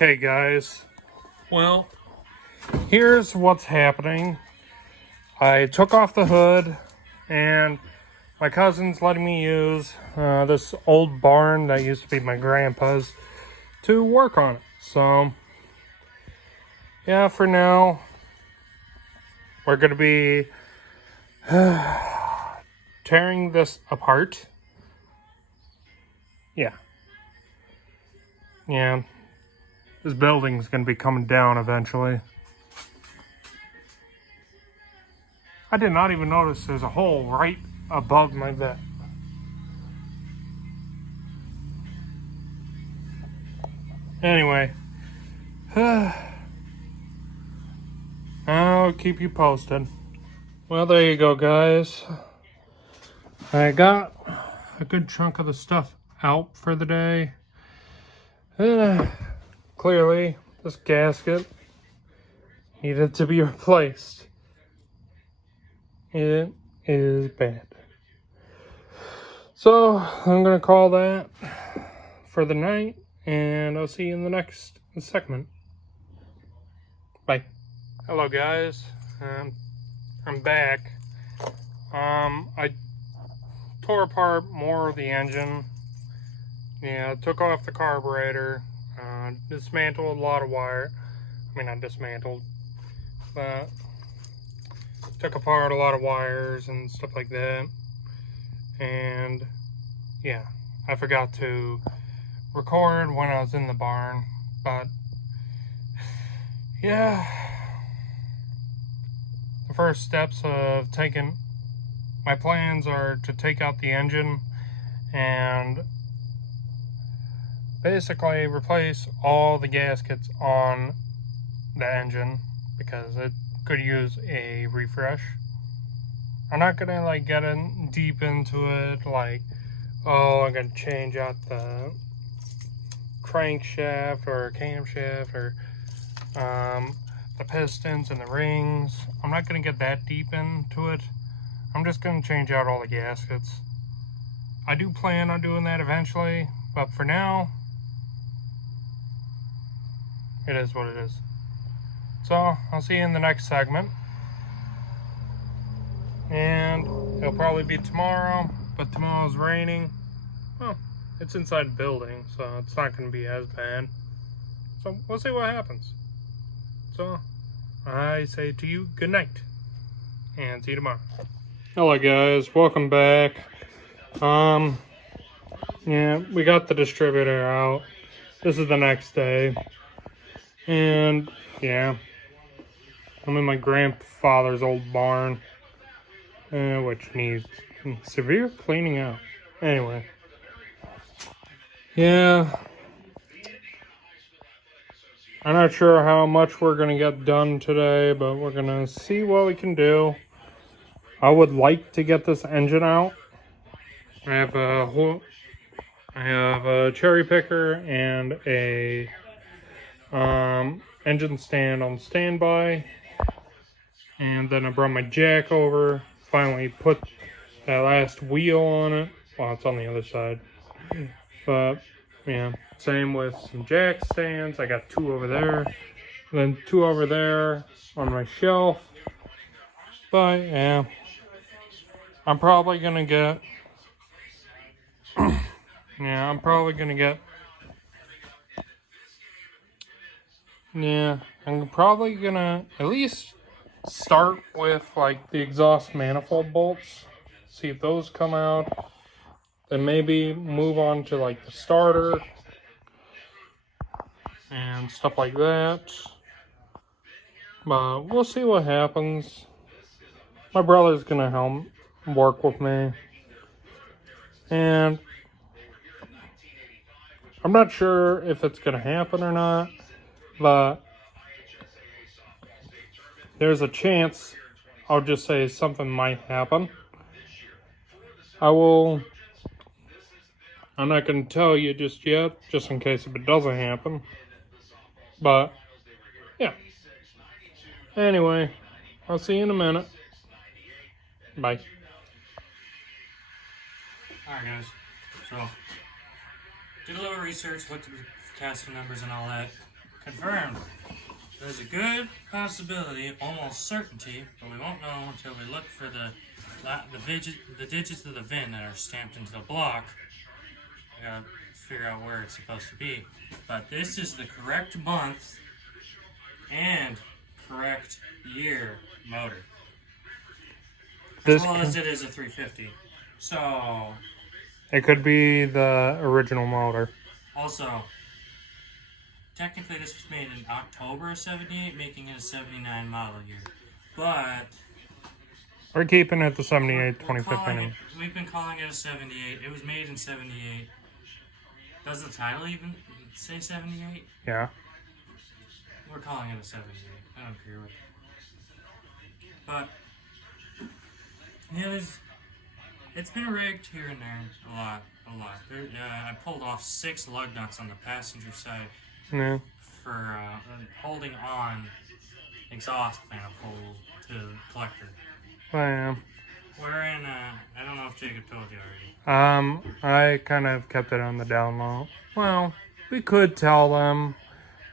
Okay, guys. Well, here's what's happening. I took off the hood, and my cousin's letting me use this old barn that used to be my grandpa's to work on it. So, yeah, for now, we're going to be tearing this apart. Yeah. This building's going to be coming down eventually. I did not even notice there's a hole right above my vet. Anyway, I'll keep you posted. Well, there you go, guys. I got a good chunk of the stuff out for the day. Clearly, this gasket needed to be replaced. It is bad. So, I'm going to call that for the night, and I'll see you in the next segment. Bye. Hello, guys. I'm back. I tore apart more of the engine. Yeah, took off the carburetor. Dismantled a lot of wire. I mean, not dismantled, but took apart a lot of wires and stuff like that. And yeah, I forgot to record when I was in the barn, but yeah, the first steps of taking my plans are to take out the engine and basically replace all the gaskets on the engine because it could use a refresh. I'm not gonna like get in deep into it, like, oh, I'm gonna change out the crankshaft or camshaft or the pistons and the rings. I'm not gonna get that deep into it. I'm just gonna change out all the gaskets. I do plan on doing that eventually, but for now, it is what it is. So, I'll see you in the next segment. And it'll probably be tomorrow, but tomorrow's raining. Well, it's inside a building, so it's not going to be as bad. So, we'll see what happens. So, I say to you, good night. And see you tomorrow. Hello, guys. Welcome back. Yeah, we got the distributor out. This is the next day. And, yeah, I'm in my grandfather's old barn, which needs severe cleaning out. Anyway, yeah, I'm not sure how much we're going to get done today, but we're going to see what we can do. I would like to get this engine out. I have a cherry picker and a engine stand on standby, and then I brought my jack over, finally put that last wheel on it. Well, it's on the other side, but yeah, same with some jack stands. I got 2 over there, then 2 over there on my shelf. But yeah, I'm probably gonna get I'm probably gonna get at least start with like the exhaust manifold bolts, see if those come out, then maybe move on to like the starter and stuff like that. But we'll see what happens. My brother's gonna help work with me, and I'm not sure if it's gonna happen or not, but there's a chance. I'll just say something might happen. I'm not going to tell you just yet, just in case if it doesn't happen. But, yeah. Anyway, I'll see you in a minute. Bye. Alright, guys. So, did a little research, looked at the casting numbers and all that. confirmed. There's a good possibility, almost certainty, but we won't know until we look for the digits of the VIN that are stamped into the block. I gotta figure out where it's supposed to be. But this is the correct month and correct year motor. As well as it is a 350. So it could be the original motor. Also, technically this was made in October of 78, making it a 79 model year. But we're keeping it the 78 2015. We've been calling it a 78. It was made in 78. Does the title even say 78? Yeah. We're calling it a 78. I don't agree with it. But yeah, it's been rigged here and there a lot. I pulled off 6 lug nuts on the passenger side for holding on exhaust manifold to collector. I We're in I don't know if Jacob told you already. I kind of kept it on the down low. Well, we could tell them,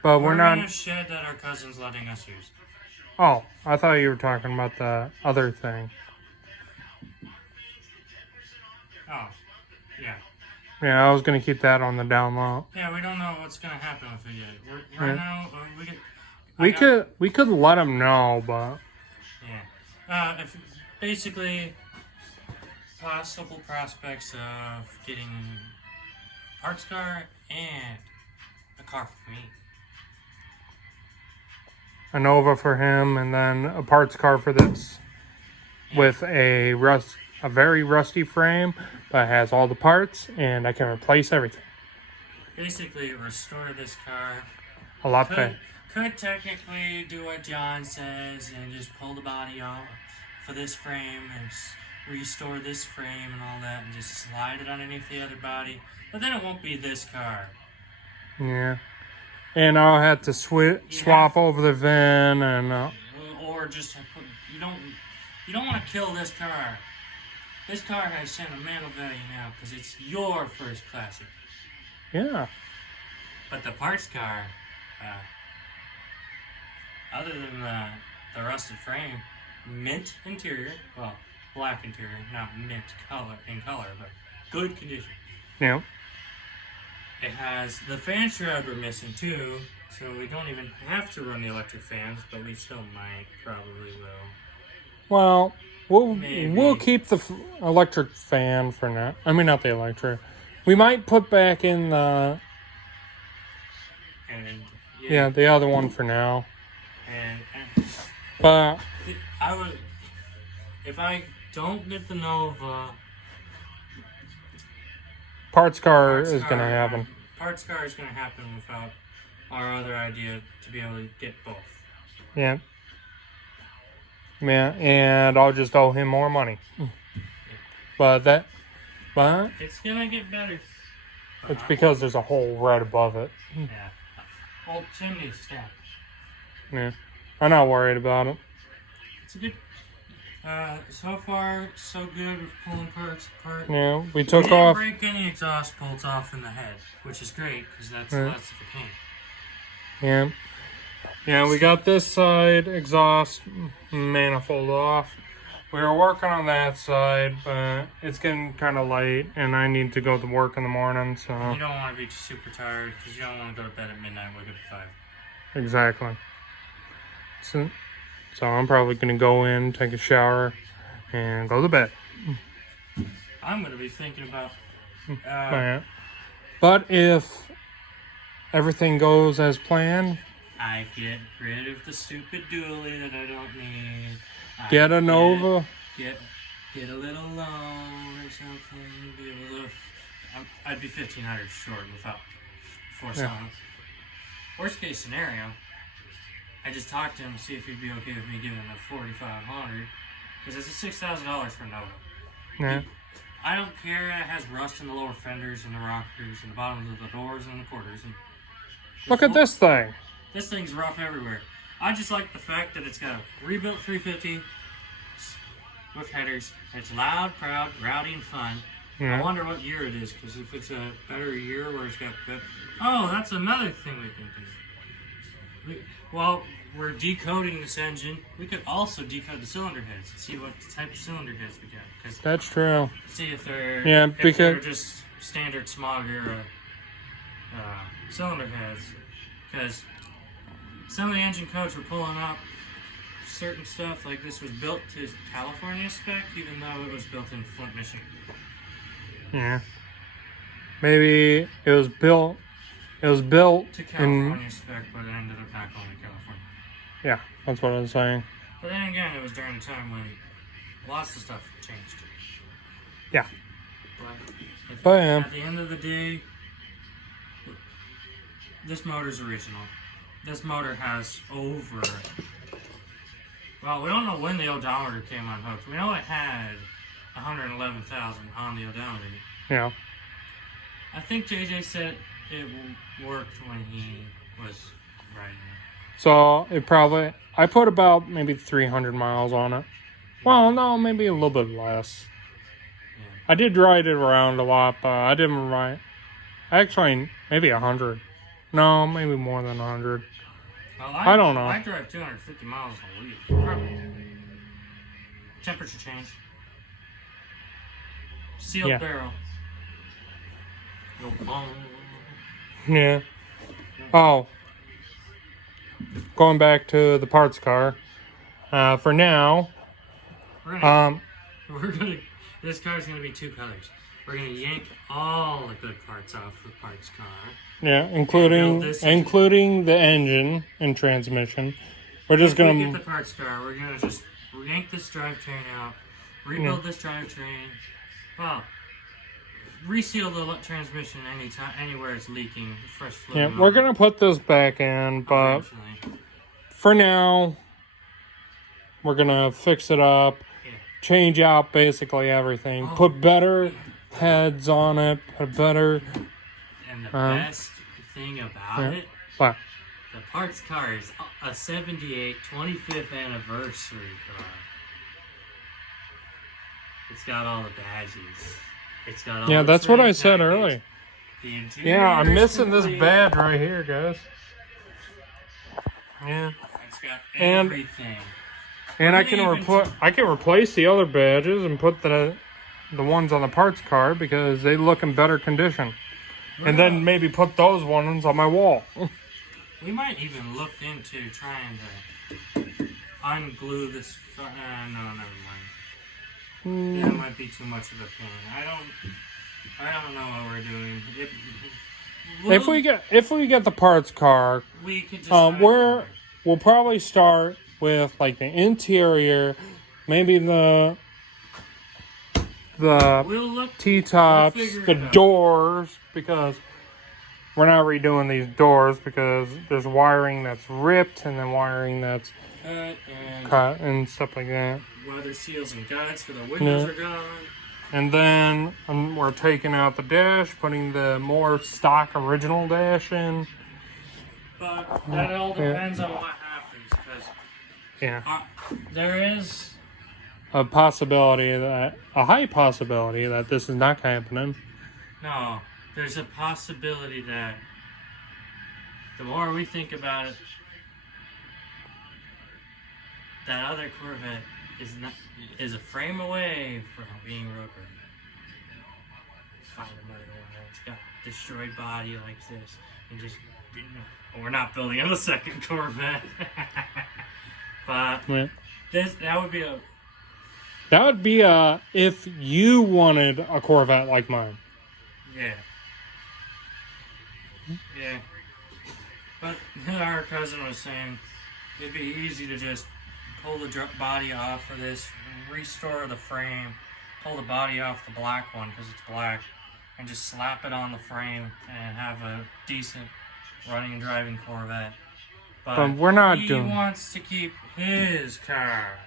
but we're not in a shed that our cousin's letting us use. Oh, I thought you were talking about the other thing. Oh, yeah. Yeah, I was going to keep that on the down low. Yeah, we don't know what's going to happen with it yet. Right now, we could let them know, but... Yeah. If basically, possible prospects of getting a parts car and a car for me. A Nova for him, and then a parts car for this. Yeah. With a very rusty frame, but has all the parts, and I can replace everything. Basically, restore this car. A lot faster. Could technically do what John says and just pull the body off for this frame and restore this frame and all that and just slide it underneath the other body. But then it won't be this car. Yeah. And I'll have to swap over the VIN and... Or just put... You don't want to kill this car. This car has sentimental value now because it's your first classic. Yeah. But the parts car... other than the rusted frame, mint interior, well, black interior, not mint in color, but good condition. Yeah. It has the fan shroud we're missing too, so we don't even have to run the electric fans, but we still might, probably will. Well, we'll keep the electric fan for now. I mean, not the electric. We might put back in the... Yeah, the other one for now. But I would, if I don't get the Nova, parts car is going to happen. Parts car is going to happen without our other idea to be able to get both. Yeah. Yeah, and I'll just owe him more money. Yeah. But it's going to get better. It's because there's a hole right above it. Yeah. Old chimney stack. Yeah. I'm not worried about it. It's a good... so far, so good with pulling parts apart. Yeah, we took off... didn't break any exhaust bolts off in the head, which is great, because that's less of a pain. Yeah. Yeah, we got this side exhaust manifold off. We were working on that side, but it's getting kind of late, and I need to go to work in the morning, so... You don't want to be super tired, because you don't want to go to bed at midnight and wake up at 5. Exactly. So I'm probably going to go in, take a shower, and go to bed. I'm going to be thinking about... But if everything goes as planned... I get rid of the stupid dually that I don't need. Get a Nova. Get a little loan or something. Be able to, I'd be $1,500 short without selling. Worst case scenario, I just talked to him to see if he'd be okay with me giving him the $4,500 because it's $6,000 for a Nova. Yeah. I don't care. It has rust in the lower fenders and the rockers and the bottoms of the doors and the quarters. And look at this thing. This thing's rough everywhere. I just like the fact that it's got a rebuilt 350 with headers. It's loud, proud, rowdy, and fun. Yeah. I wonder what year it is, because if it's a better year where it's got... Oh, that's another thing we can do. While we're decoding this engine, we could also decode the cylinder heads and see what type of cylinder heads we get. Cause That's true. see if they're because they're just standard Smog-era cylinder heads. Because some of the engine codes were pulling up certain stuff, like this was built to California spec, even though it was built in Flint, Michigan. yeah, maybe it was built. It was built to California spec, but it ended up not going to California. Yeah, that's what I was saying. But then again, it was during the time when lots of stuff changed. Yeah. But at the end of the day, this motor's original. This motor has over... Well, we don't know when the odometer came unhooked. We know it had 111,000 on the odometer. Yeah. I think JJ said it worked when he was riding it. So it probably... I put about maybe 300 miles on it. Well, no, maybe a little bit less. Yeah. I did ride it around a lot, but I didn't ride... Actually, maybe 100. No, maybe more than 100. Well, I don't know. I drive 250 miles a week. Probably. Temperature change. Sealed barrel. Yeah. Oh. Going back to the parts car. For now, we're gonna, this car's gonna be two colors. We're gonna yank all the good parts off the parts car. Yeah, including the engine and transmission. We're just gonna get the parts car. We're gonna just yank this drivetrain out, rebuild this drivetrain. Well, reseal the transmission anywhere it's leaking. Fresh fluid. Yeah, we're gonna put this back in, but for now, we're gonna fix it up, change out basically everything, put better heads on it, put better. And the best thing about it, what? The parts car is a 78 25th anniversary car. It's got all the badges. It's got all that's what I said earlier. The interior. Yeah, I'm missing this badge right here, guys. Yeah. It's got everything. And I can replace the other badges and put the ones on the parts car because they look in better condition. And then maybe put those ones on my wall. We might even look into trying to unglue this. No, never mind. That might be too much of a pain. I don't know what we're doing. If we get the parts car, we could just we'll probably start with like the interior, maybe the T-tops, the doors, because we're not redoing these doors because there's wiring that's ripped and then wiring that's cut and stuff like that. Weather seals and guides for the windows are gone. And then we're taking out the dash, putting the more stock original dash in. But that all depends on what happens, because there is a high possibility that this is not happening. No, there's a possibility that the more we think about it, that other Corvette is a frame away from being road ready. Find another one that's got destroyed body like this, and just we're not building a second Corvette. But that would be if you wanted a Corvette like mine. Yeah. Yeah. But our cousin was saying it'd be easy to just pull the body off of this, restore the frame, pull the body off the black one because it's black, and just slap it on the frame and have a decent running and driving Corvette. But we're not doing. He wants to keep his car.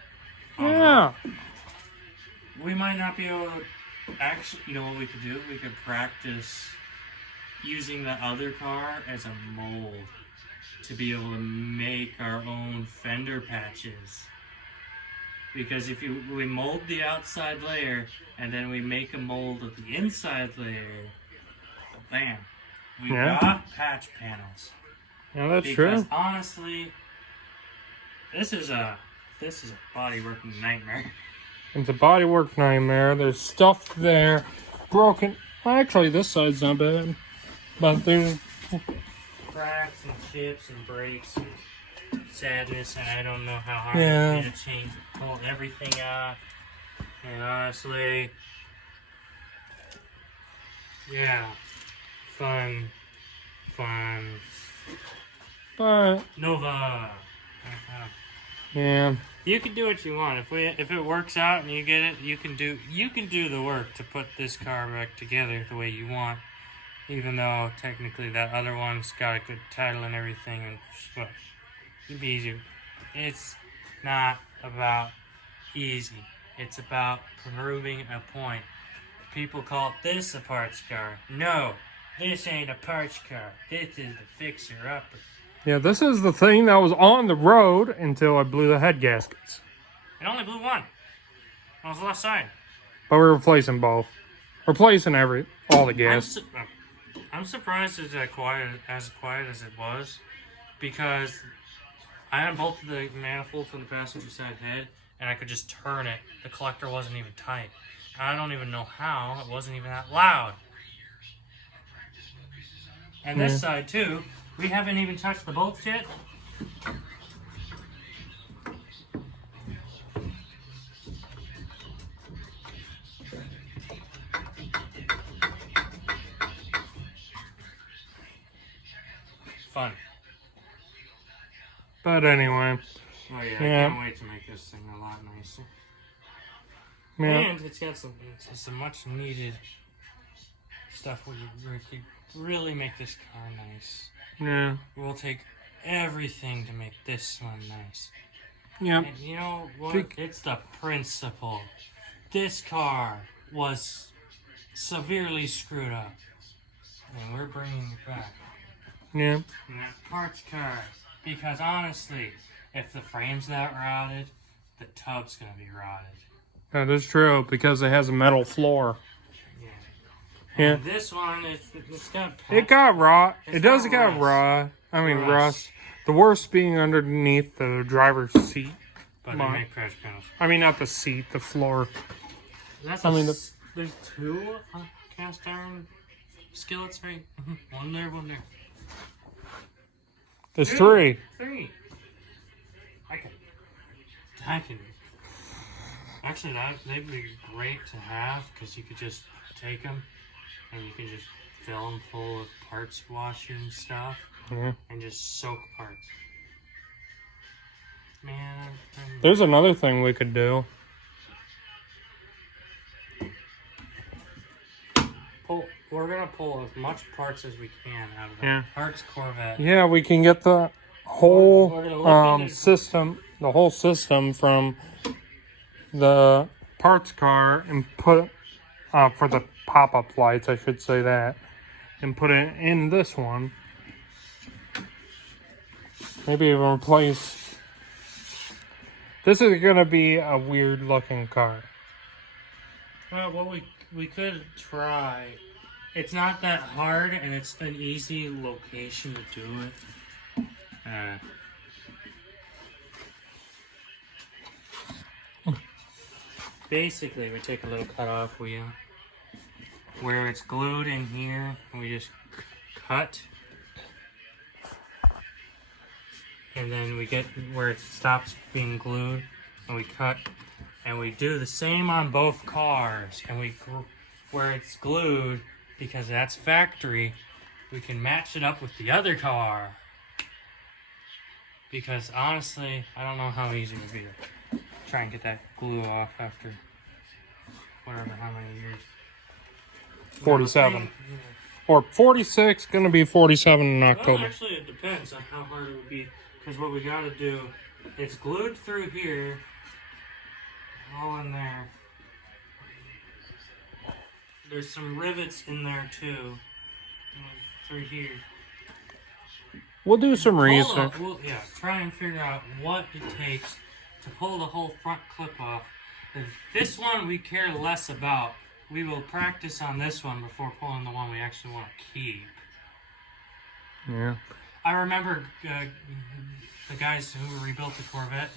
Yeah. We might not be able to actually. You know what we could do? We could practice using the other car as a mold to be able to make our own fender patches. Because if we mold the outside layer and then we make a mold of the inside layer, bam, we got patch panels. Yeah, that's because true. honestly, this is a bodywork nightmare. It's a bodywork nightmare. There's stuff there, broken. Well, actually, this side's not bad, but there's Cracks and chips and breaks and sadness, and I don't know how hard Yeah. it is to change, pull everything out. And honestly, yeah, fun. but Nova. yeah, You can do what you want. If it works out and you get it, you can do the work to put this car back together the way you want. Even though technically that other one's got a good title and everything, and well, it'd be easier. It's not about easy. It's about proving a point. People call this a parts car. No, this ain't a parts car. This is the fixer-upper. yeah. This is the thing that was on the road until I blew the head gaskets. It only blew one. On the left side. But we're replacing both. Replacing all the gas. I'm surprised it's as quiet as it was, because I had both of the manifolds on the passenger side head, and I could just turn it. The collector wasn't even tight. I don't even know how. It wasn't even that loud. And this side too, we haven't even touched the bolts yet. Fun. But anyway, Oh yeah, I Yeah. can't wait to make this thing a lot nicer. yeah, And it's got some much needed stuff where you could really make this car nice. yeah, We'll take everything to make this one nice. yeah. And you know what? Big- It's the principle. This car was severely screwed up, and we're bringing it back. Yeah. And that parts car, because honestly, if the frame's that rotted, the tub's gonna be rotted. That is true because it has a metal floor. Yeah. And this one, it's got. It got rot. It's It does got got rust. rust. I mean Rust. rust. The worst being underneath the driver's seat. But they Mine. make crash panels. I mean, not the seat, the floor. That's I mean, there's two cast iron skillets, right? One there, one there. There's Two, three. Three. I can. Actually, they'd be great to have, because you could just take them and you can just fill them full of parts washing stuff Yeah. and just soak parts. Man, There's another thing we could do. we're gonna pull as much parts as we can out of that Yeah. parts Corvette. Yeah, we can get the whole We're gonna look into- system, the whole system from the parts car and put for the pop-up lights, I should say that, and put it in this one. Maybe even replace. This is gonna be a weird looking car. Well, what we could try. It's not that hard, and it's an easy location to do it. Basically, we take a little cut-off wheel where it's glued in here, and we just cut, and then we get where it stops being glued, and we cut, and we do the same on both cars, and where it's glued, because that's factory, we can match it up with the other car. Because honestly, I don't know how easy it would be to try and get that glue off after whatever, how many years. 47. Or 46, gonna be 47 in Well, October. actually, it depends on how hard it would be. Because what we gotta do, it's glued through here, all in there. There's some rivets in there too, through here. We'll do some research. Try and figure out what it takes to pull the whole front clip off. This one we care less about. We will practice on this one before pulling the one we actually want to keep. Yeah. I remember the guys who rebuilt the Corvette,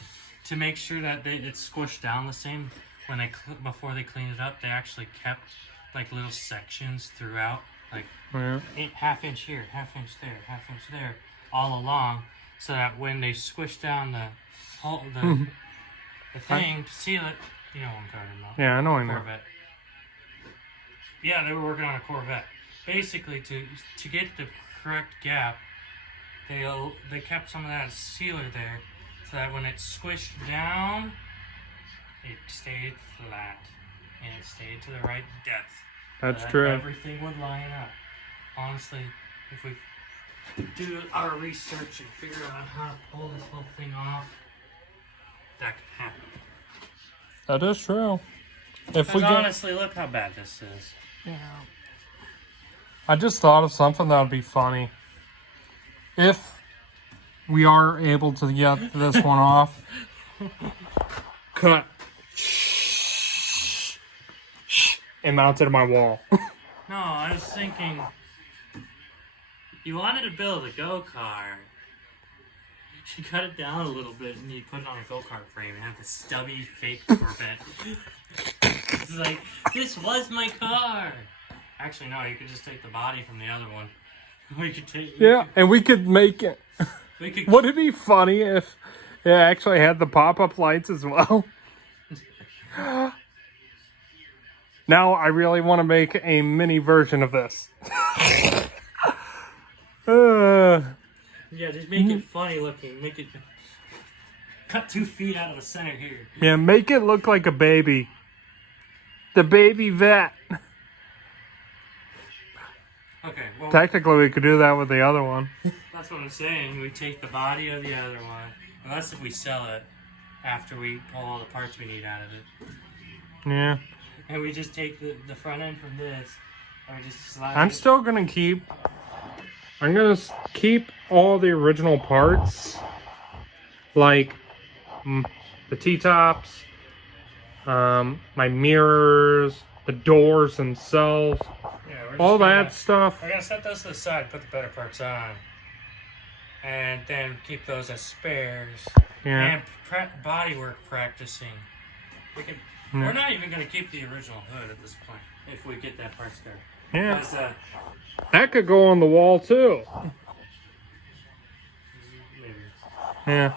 to make sure that it's squished down the same when before they cleaned it up, they actually kept like little sections throughout, like half inch here, half inch there, half inch there, all along, so that when they squish down the thing to seal it, you know what I'm talking about. Yeah, I know what you mean. Corvette. Yeah, they were working on a Corvette. Basically, to get the correct gap, they kept some of that sealer there, so that when it squished down, it stayed flat and it stayed to the right depth. That's so that true. Everything would line up. Honestly, if we do our research and figure out how to pull this whole thing off, that could happen. That is true. If we honestly, look how bad this is. Yeah. I just thought of something that would be funny. If we are able to get this one off, cut and mount it to my wall. No, I was thinking, you wanted to build a go-kart. You cut it down a little bit and you put it on a go-kart frame and have the stubby fake Corvette. It's like, this was my car. Actually, no, you could just take the body from the other one. We could take. And we could make it. Would it be funny if it actually had the pop-up lights as well? Now I really want to make a mini version of this. Yeah, just make it funny looking. Make it cut 2 feet out of the center here. Yeah, make it look like a baby. The baby vet. Okay, well, technically we could do that with the other one. That's what I'm saying. We take the body of the other one, unless if we sell it after we pull all the parts we need out of it. Yeah. And we just take the front end from this, and we just slide I'm still gonna keep all the original parts, like the T-tops, my mirrors, the doors themselves, all that stuff. We're gonna set those to the side, put the better parts on, and then keep those as spares. Yeah. And bodywork practicing. We're not even gonna keep the original hood at this point if we get that part square. Yeah. Because, that could go on the wall too. maybe. Yeah.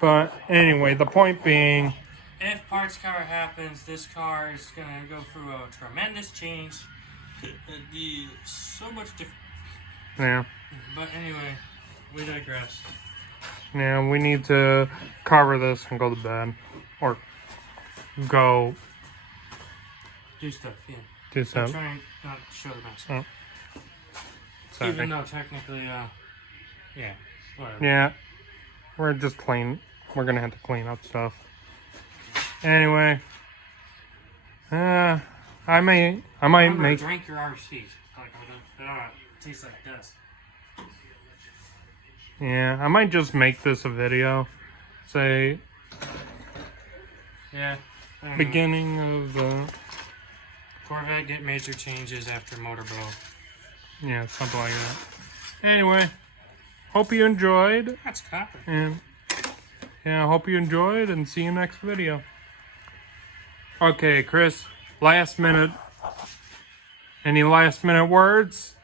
But anyway, the point being, if parts cover happens, this car is gonna go through a tremendous change. It'd be so much different. yeah. But anyway, we digress. Yeah, we need to cover this and go to bed. Or go Do stuff, yeah. do I'm something. trying not to show the mess. Oh. Sorry. Even though technically, yeah, whatever. Yeah. We're just clean. We're gonna have to clean up stuff. Anyway. I might Remember, make. drink your RC. Like, it tastes like this. Yeah, I might just make this a video. Say Yeah. beginning of the. Corvette get major changes after motor blow. Yeah, something like that. Anyway, hope you enjoyed. That's copper. And yeah, I hope you enjoyed and see you next video. Okay, Chris, last minute. Any last minute words?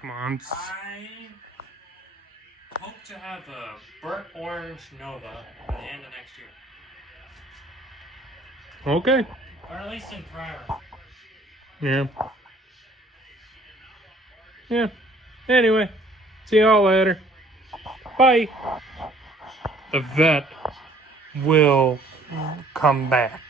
Come on. I hope to have a burnt orange Nova by the end of next year. Okay. Or at least in primer. Yeah. Yeah. Anyway, see y'all later. Bye. The vet will come back.